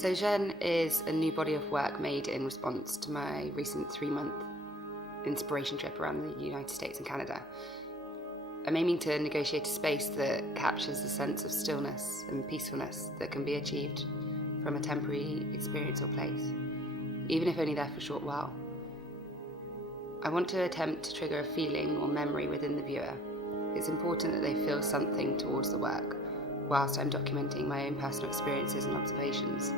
Sojourn is a new body of work made in response to my recent 3-month inspiration trip around the United States and Canada. I'm aiming to negotiate a space that captures the sense of stillness and peacefulness that can be achieved from a temporary experience or place, even if only there for a short while. I want to attempt to trigger a feeling or memory within the viewer. It's important that they feel something towards the work, whilst I'm documenting my own personal experiences and observations,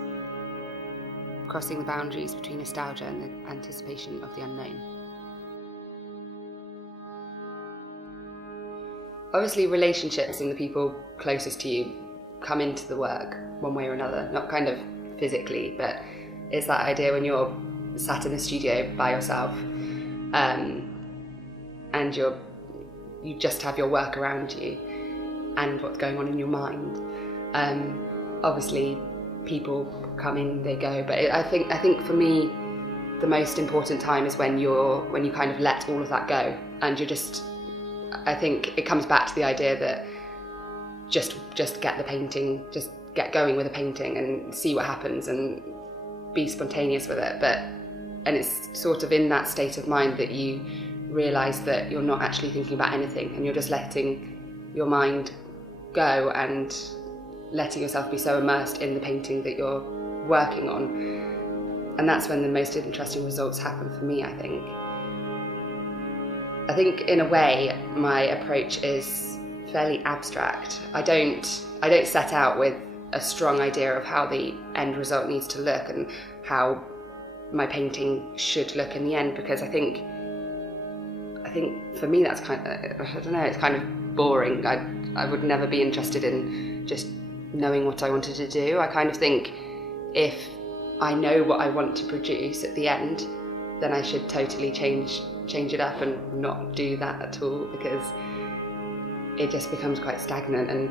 crossing the boundaries between nostalgia and the anticipation of the unknown. Obviously, relationships and the people closest to you come into the work one way or another, not kind of physically, but it's that idea when you're sat in the studio by yourself and you just have your work around you and what's going on in your mind. Obviously, people come in, they go, but I think for me, the most important time is when you kind of let all of that go, and you're just. I think it comes back to the idea that just get the painting, just get going with the painting and see what happens and be spontaneous with it. And it's sort of in that state of mind that you realise that you're not actually thinking about anything, and you're just letting your mind go and letting yourself be so immersed in the painting that you're working on. And that's when the most interesting results happen for me, I think. I think in a way my approach is fairly abstract. I don't set out with a strong idea of how the end result needs to look and how my painting should look in the end, because I think for me that's kind of, I don't know, it's kind of boring. I would never be interested in just knowing what I wanted to do. I kind of think if I know what I want to produce at the end, then I should totally change it up and not do that at all, because it just becomes quite stagnant, and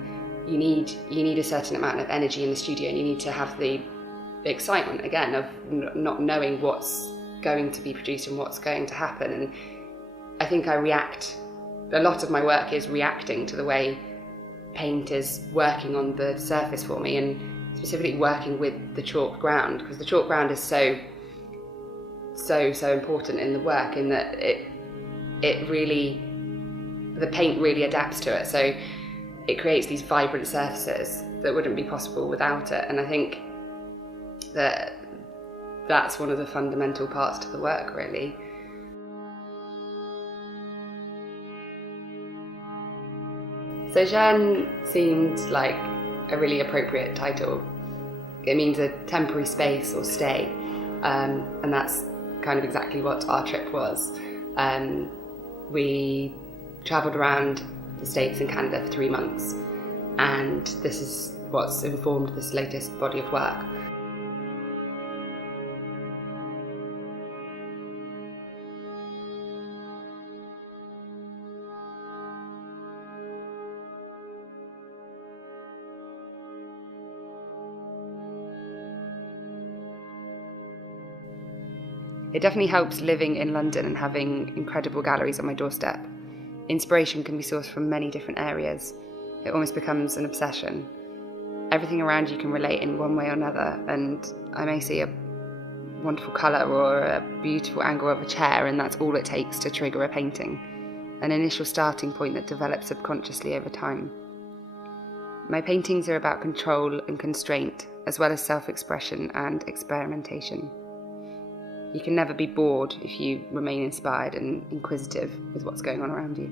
you need a certain amount of energy in the studio, and you need to have the excitement again of not knowing what's going to be produced and what's going to happen. And I think a lot of my work is reacting to the way paint is working on the surface for me, and specifically working with the chalk ground, because the chalk ground is so important in the work, in that the paint really adapts to it, so it creates these vibrant surfaces that wouldn't be possible without it. And I think that's one of the fundamental parts to the work, really. Sojourn seemed like a really appropriate title. It means a temporary space or stay, and that's kind of exactly what our trip was. We travelled around the States and Canada for 3 months, and this is what's informed this latest body of work. It definitely helps living in London and having incredible galleries on my doorstep. Inspiration can be sourced from many different areas. It almost becomes an obsession. Everything around you can relate in one way or another, and I may see a wonderful colour or a beautiful angle of a chair, and that's all it takes to trigger a painting, an initial starting point that develops subconsciously over time. My paintings are about control and constraint, as well as self-expression and experimentation. You can never be bored if you remain inspired and inquisitive with what's going on around you.